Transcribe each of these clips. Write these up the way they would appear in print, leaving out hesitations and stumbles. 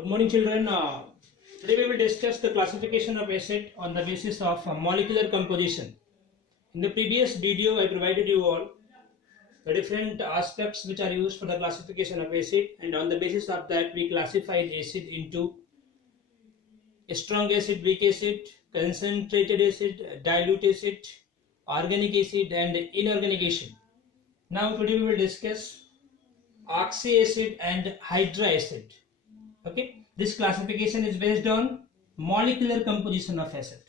Good morning, children. Today we will discuss the classification of acid on the basis of molecular composition. In the previous video, I provided you all the different aspects which are used for the classification of acid, and on the basis of that, we classified acid into strong acid, weak acid, concentrated acid, dilute acid, organic acid, and inorganic acid. Now, today we will discuss oxy acid and hydra acid. Okay, this classification is based on molecular composition of acid,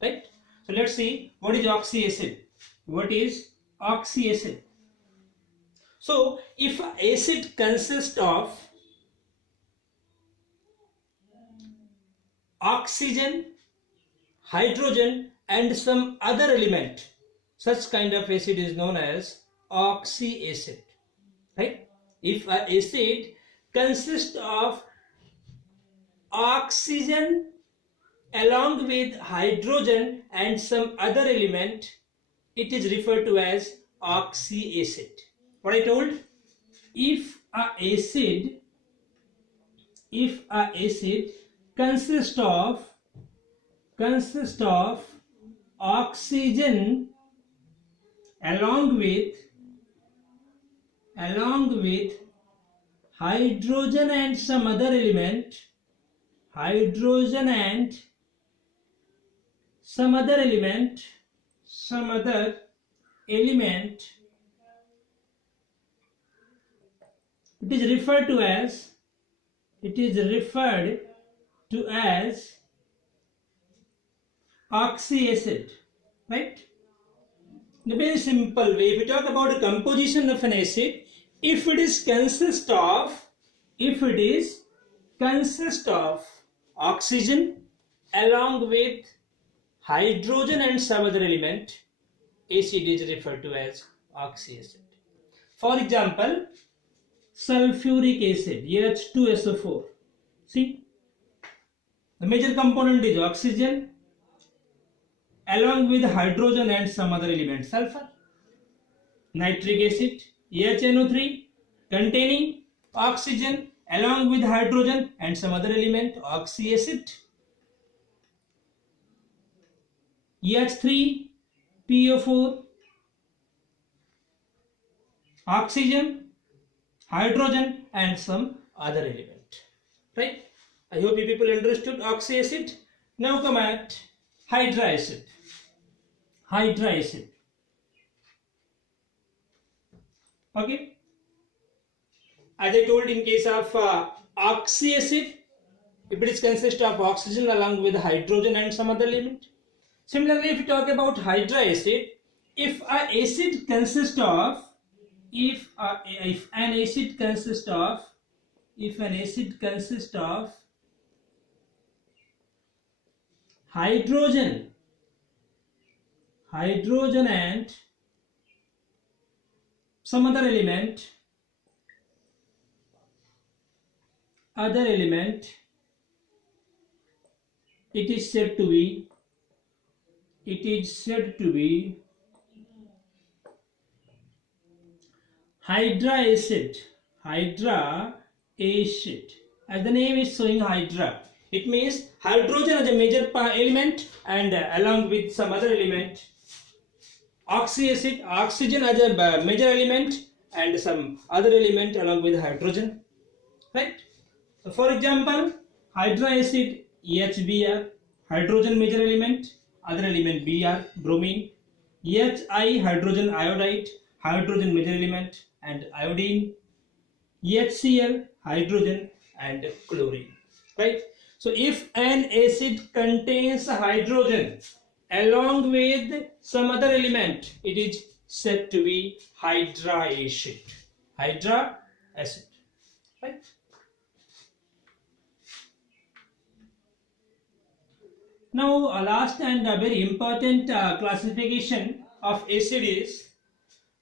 right? So let's see what is oxy acid. What is oxy acid? So if acid consists of oxygen, hydrogen and some other element, such kind of acid is known as oxy acid, right? If an acid consists of oxygen along with hydrogen and some other element, it is referred to as oxy acid. What I told, if a acid consists of oxygen along with hydrogen and some other element, it is referred to as oxy acid, right? In a very simple way, if we talk about the composition of an acid, if it is consist of oxygen along with hydrogen and some other element, acid is referred to as oxy acid. For example, sulfuric acid, H2SO4. See, the major component is oxygen along with hydrogen and some other element, sulfur. Nitric acid, HNO3, containing oxygen along with hydrogen and some other element, oxy acid. H3PO4, oxygen, hydrogen and some other element, right? I hope you people understood oxy acid. Now come at hydra acid. Okay, as I told, in case of oxy acid, if it is consist of oxygen along with hydrogen and some other element. Similarly, if we talk about hydra acid, if an acid consists of hydrogen and some other element, it is said to be hydra acid. As the name is showing, hydra, it means hydrogen as a major element and along with some other element. Oxy acid, oxygen as a major element and some other element along with hydrogen, right? So for example, hydra acid, HBr, hydrogen major element, other element Br, bromine. HI, hydrogen iodide, hydrogen major element and iodine. HCl, hydrogen and chlorine, right? So if an acid contains hydrogen along with some other element, it is said to be hydra acid, right? Now, last and very important classification of acid is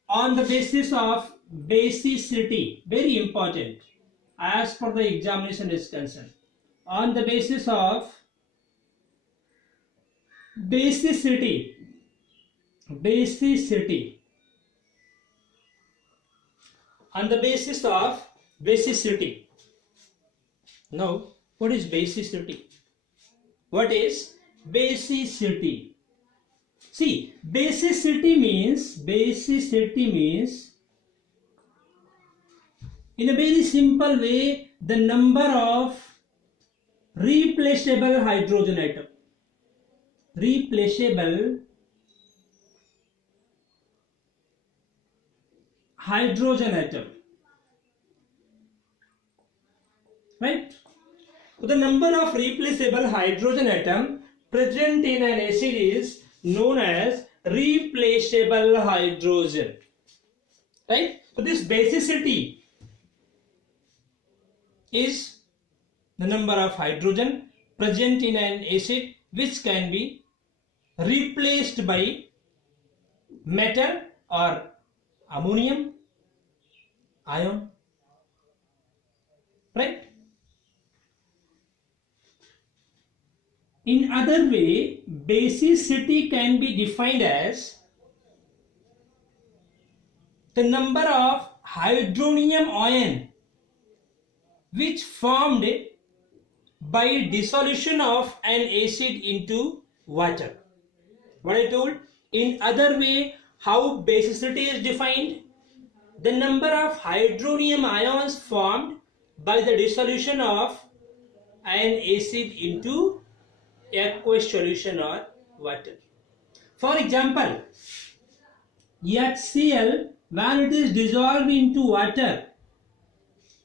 on the basis of basicity. Very important as per the examination is concerned. On the basis of basicity. On the basis of basicity. Now, What is basicity? What is basicity? See, basicity means in a very simple way, the number of replaceable hydrogen atom. Replaceable hydrogen atom. Right? So the number of replaceable hydrogen atom present in an acid is known as replaceable hydrogen. Right? So this basicity is the number of hydrogen present in an acid which can be replaced by metal or ammonium ion. Right? In other way, basicity can be defined as the number of hydronium ion which formed by dissolution of an acid into water. What I told? In other way, how basicity is defined? The number of hydronium ions formed by the dissolution of an acid into aqueous solution or water. For example, HCl, when it is dissolved into water,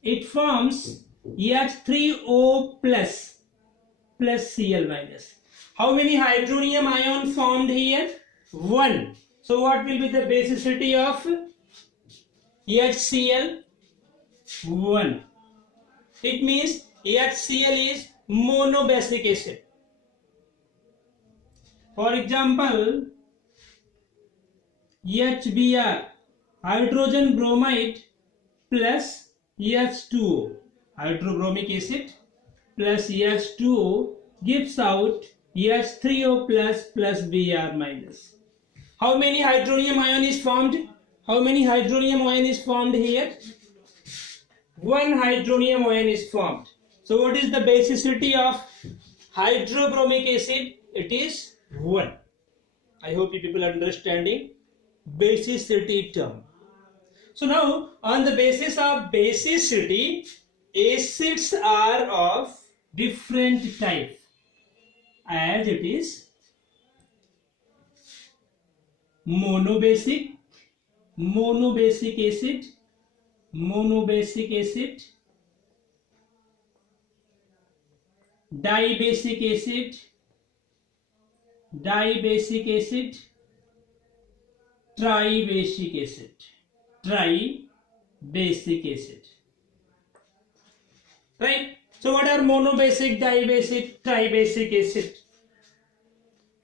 it forms H3O plus Cl minus. How many hydronium ion formed here? 1. So what will be the basicity of HCl? 1. It means HCl is monobasic acid. For example, HBr, hydrogen bromide plus H2O, hydrobromic acid plus H2O gives out H3O plus Br minus. How many hydronium ion is formed? How many hydronium ion is formed here? 1 hydronium ion is formed. So what is the basicity of hydrobromic acid? It is 1. I hope you people are understanding basicity term. So now, on the basis of basicity, acids are of different type, as it is monobasic acid, dibasic acid, tribasic acid. Right? So what are monobasic, dibasic, tribasic acid?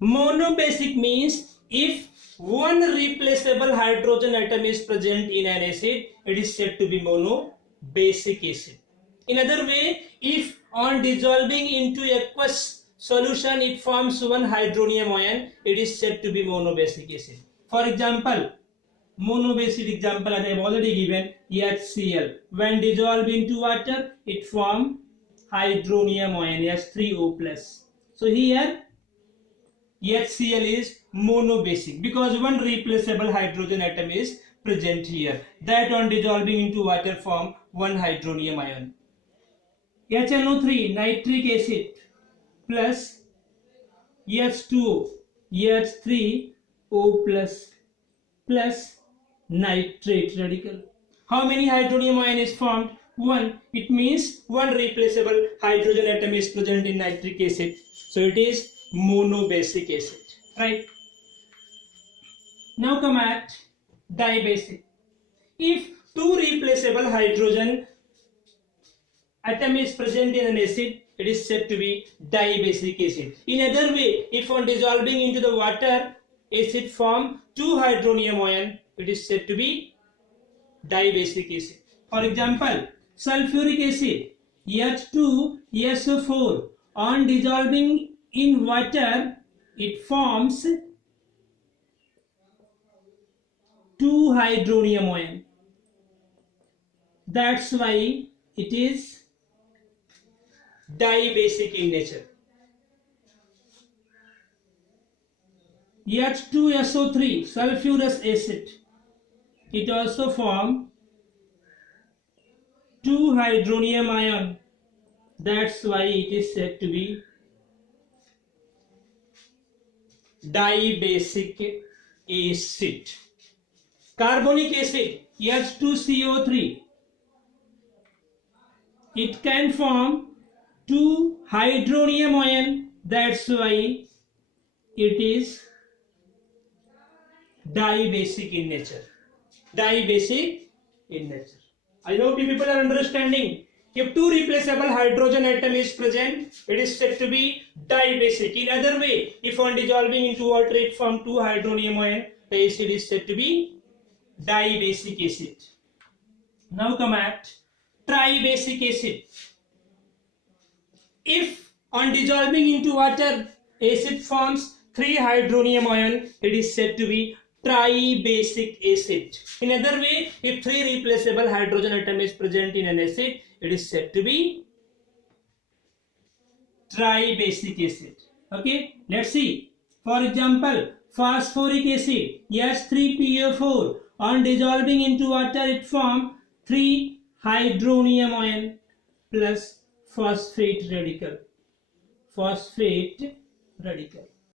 Monobasic means if one replaceable hydrogen atom is present in an acid, it is said to be monobasic acid. In other way, if on dissolving into aqueous solution it forms 1 hydronium ion, it is said to be monobasic acid. For example, monobasic example as I have already given, HCl. When dissolved into water, it forms hydronium ion, H3O+. So here, HCl is monobasic because 1 replaceable hydrogen atom is present here. That on dissolving into water form 1 hydronium ion. HNO3, nitric acid plus H2O, H3O plus nitrate radical. How many hydronium ion is formed? 1. It means 1 replaceable hydrogen atom is present in nitric acid. So it is monobasic acid. Right? Now come at dibasic. If 2 replaceable hydrogen atom is present in an acid, it is said to be dibasic acid. In other way, if on dissolving into the water, acid form 2 hydronium ion, it is said to be dibasic acid. For example, sulfuric acid, H2SO4, on dissolving in water, it forms 2 hydronium ion. That's why it is dibasic in nature. H2SO3 sulfurous acid, it also form 2 hydronium ion, that's why it is said to be dibasic acid. Carbonic acid H2CO3, it can form 2 hydronium ion, that's why it is dibasic in nature. Dibasic in nature. I hope you people are understanding. If 2 replaceable hydrogen atom is present, it is said to be dibasic. In other way, if on dissolving into water it form 2 hydronium ion, the acid is said to be dibasic acid. Now come at tribasic acid. If on dissolving into water acid forms 3 hydronium ion, it is said to be tribasic acid. In other way, if 3 replaceable hydrogen atom is present in an acid, it is said to be tribasic acid. Okay, let's see. For example, phosphoric acid H3PO4, on dissolving into water it form 3 hydronium ion plus phosphate radical. Phosphate radical.